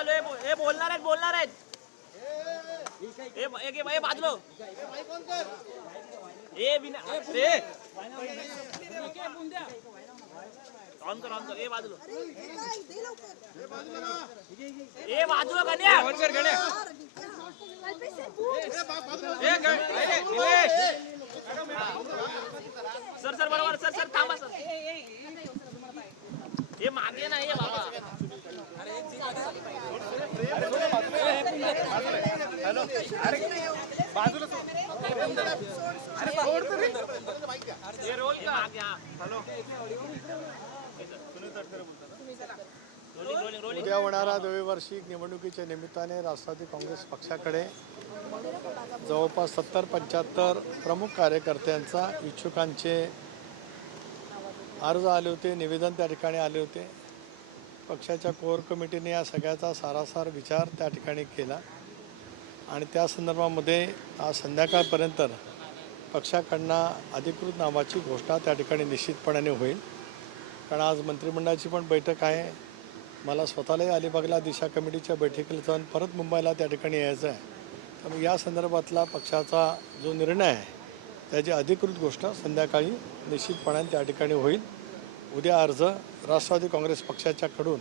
चालू आहे. हे बोलणार आहेत. हे बाजलो. हे बिना रे ऑन कर हे बाजलो. हे बाजलो गण्या. सर बरोबर सर थांबा सर. हे मागे नाही बाबा. हॅलो अरे बाजूला हे रोल का हॅलो उद्या होणाऱ्या द्विवार्षिक निवडणुकीच्या निमित्ताने राष्ट्रवादी काँग्रेस पक्षाकडे जवळपास 70-75 प्रमुख कार्यकर्त्यांचा इच्छुकांचे अर्ज आले होते, निवेदन त्या ठिकाणी आले होते. पक्षाच्या कोर कमिटीने या सगळ्याचा सारासार विचार त्या ठिकाणी केला आणि त्या संदर्भामध्ये आज संध्याकाळपर्यंत पक्षाकडनं अधिकृत नावाची घोषणा त्या ठिकाणी निश्चितपणाने होईल. कारण आज मंत्रिमंडळाची पण बैठक आहे. मला स्वतःलाही अलिबागला दिशा कमिटीच्या बैठकीला जाऊन परत मुंबईला त्या ठिकाणी यायचं आहे. त्यामुळे या संदर्भातला पक्षाचा जो निर्णय आहे त्याची अधिकृत घोषणा संध्याकाळी निश्चितपणाने त्या ठिकाणी होईल. उद्या अर्ज राष्ट्रवादी काँग्रेस पक्षाच्याकडून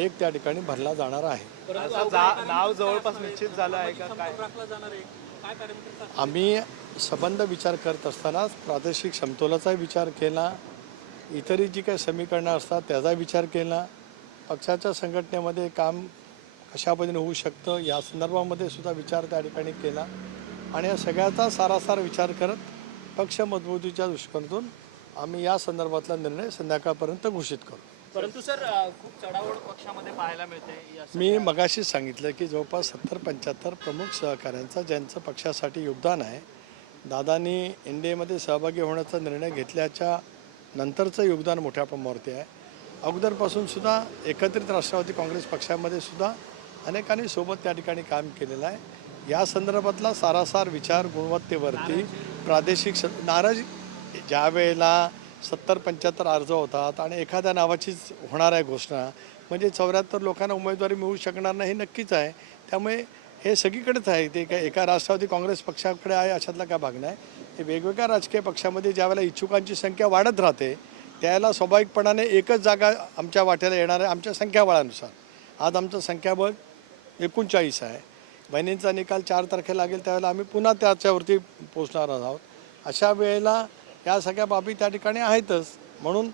एक त्या ठिकाणी भरला जाणार आहे. नाव जवळपास निश्चित झालं आहे का काय? आम्ही संबंध विचार करत असताना प्रादेशिक समतोलाचा विचार केला, इतरही जी काही समीकरणं असतात त्याचा विचार केला, पक्षाच्या संघटनेमध्ये काम कशा पद्धतीने होऊ शकतं या संदर्भामध्ये सुद्धा विचार त्या ठिकाणी केला आणि या सगळ्याचा सारासार विचार करत पक्ष मजबूतीच्या दृष्टिकोनातून आम्ही या संदर्भातला निर्णय संध्याकाळपर्यंत घोषित करू. परंतु सर खूप चढाओढ पक्षामध्ये पाहायला मिळते. मी मगाशीच सांगितलं की जवळपास 70-75 प्रमुख सहकाऱ्यांचं ज्यांचं पक्षासाठी योगदान आहे, दादांनी एनडीएमध्ये सहभागी होण्याचा निर्णय घेतल्याच्या नंतरचं योगदान मोठ्या प्रमाणावरती आहे. अगोदरपासून सुद्धा एकत्रित राष्ट्रवादी काँग्रेस पक्षामध्ये सुद्धा अनेकांनी सोबत त्या ठिकाणी काम केलेलं आहे. या संदर्भातला सारासार विचार गुणवत्तेवरती प्रादेशिक नाराजी ज्या वेळेला 70-75 अर्ज होतात आणि एखाद्या नावाचीच होणार आहे घोषणा म्हणजे 74 लोकांना उमेदवारी मिळू शकणार नाही हे नक्कीच आहे. त्यामुळे हे सगळीकडेच आहे. ते काय एका राष्ट्रवादी काँग्रेस पक्षाकडे आहे अशातला काय भाग नाही. हे वेगवेगळ्या राजकीय पक्षामध्ये ज्यावेळेला इच्छुकांची संख्या वाढत राहते त्यावेळेला स्वाभाविकपणाने एकच जागा आमच्या वाट्याला येणार आहे आमच्या संख्याबळानुसार. आज आमचं संख्याबळ 39 आहे. बहिणींचा निकाल 4 तारखेला लागेल त्यावेळेला आम्ही पुन्हा त्याच्यावरती पोचणार आहोत. अशा वेळेला या सगळ्या बाबी त्या ठिकाणी आहेतच. म्हणून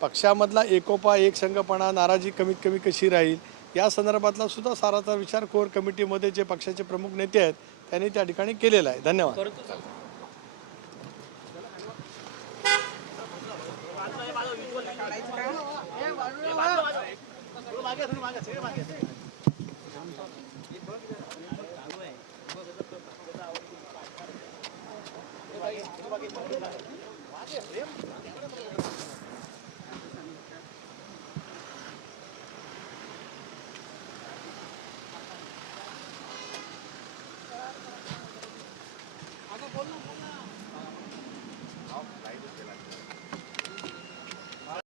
पक्षामधला एकोपा एकसंघपणा नाराजी कमीत कमी कशी राहील या संदर्भातला सुद्धा साराचा विचार कोर कमिटीमध्ये जे पक्षाचे प्रमुख नेते आहेत त्यांनी त्या ठिकाणी केलेला आहे. धन्यवाद.